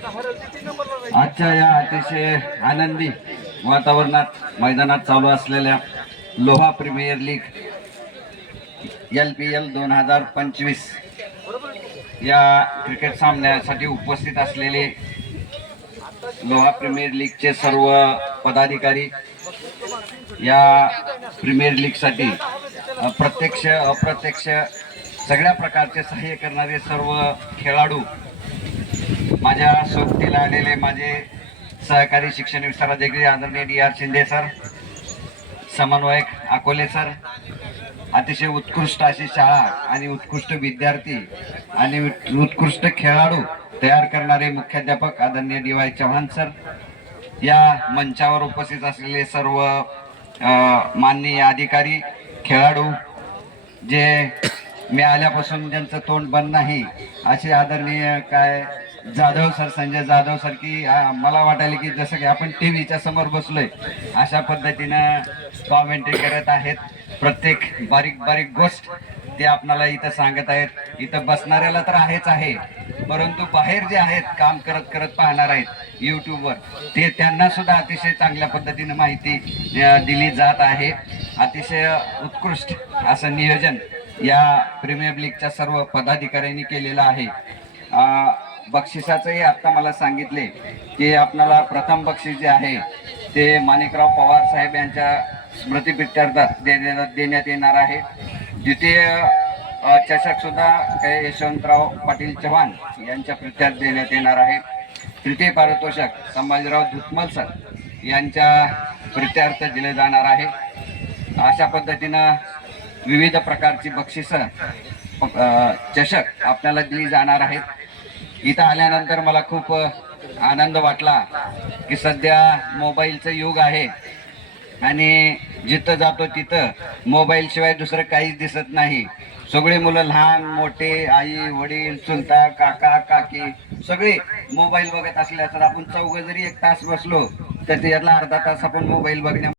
आजच्या या अतिशय आनंदी वातावरणात मैदानात चालू असलेल्या Loha premier league L P L दोन हजार पंचवीस या क्रिकेट सामन्यासाठी उपस्थित असलेले लोहा प्रीमियर लीगचे सर्व पदाधिकारी या प्रीमियर लीगसाठी प्रत्यक्ष अप्रत्यक्ष सगळ्या प्रकारचे सहाय्य करणारे सर्व खेळाडू माझ्या सोबतीला आलेले माझे सहकारी शिक्षण विस्ताराधिकारी आदरणीय डी आर शिंदे सर समन्वयक अकोले सर अतिशय उत्कृष्ट अशी शाळा आणि उत्कृष्ट विद्यार्थी आणि उत्कृष्ट खेळाडू तयार करणारे मुख्याध्यापक आदरणीय डी वाय चव्हाण सर. या मंचावर उपस्थित असलेले सर्व माननीय अधिकारी खेळाडू जे मी आल्यापासून ज्यांचं तोंड बंद नाही असे आदरणीय काय जाधव सर संजय जाधव सर की मला वाटायला की जसं की आपण टी व्हीच्या समोर बसलोय अशा पद्धतीनं कॉमेंट्री करत आहेत प्रत्येक बारीक बारीक गोष्ट ते आपणाला इथं सांगत आहेत. इथं बसणाऱ्याला तर आहेच आहे परंतु बाहेर जे आहेत काम करत करत पाहणार आहेत यूट्यूबवर ते त्यांना सुद्धा अतिशय चांगल्या पद्धतीनं माहिती दिली जात आहे. अतिशय उत्कृष्ट असं नियोजन या प्रीमियर लीगच्या सर्व पदाधिकाऱ्यांनी केलेलं आहे. बक्षिसाचंही आत्ता मला सांगितले की आपणाला प्रथम बक्षीस जे आहे ते माणिकराव पवार साहेब यांच्या स्मृतीप्रित्यर्थात देण्यात देण्यात येणार आहे. द्वितीय चषकसुद्धा काही यशवंतराव पाटील चव्हाण यांच्या प्रित्यार्थ देण्यात येणार आहे. तृतीय पारितोषक संभाजीराव धुतमल सर यांच्या प्रित्यार्थ दिले जाणार आहे. अशा पद्धतीनं विविध प्रकारची बक्षिसं चषक आपल्याला दिली जाणार आहेत. इथं आल्यानंतर मला खूप आनंद वाटला की सध्या मोबाईलचं युग आहे. आणि जिथं जातो तिथं मोबाईल शिवाय दुसरं काहीच दिसत नाही. सगळे मुलं लहान मोठे आई वडील चुलता काका काकी सगळे मोबाईल बघत असल्या तर आपण चौघ जरी एक तास बसलो तर त्याला अर्धा तास आपण मोबाईल बघण्या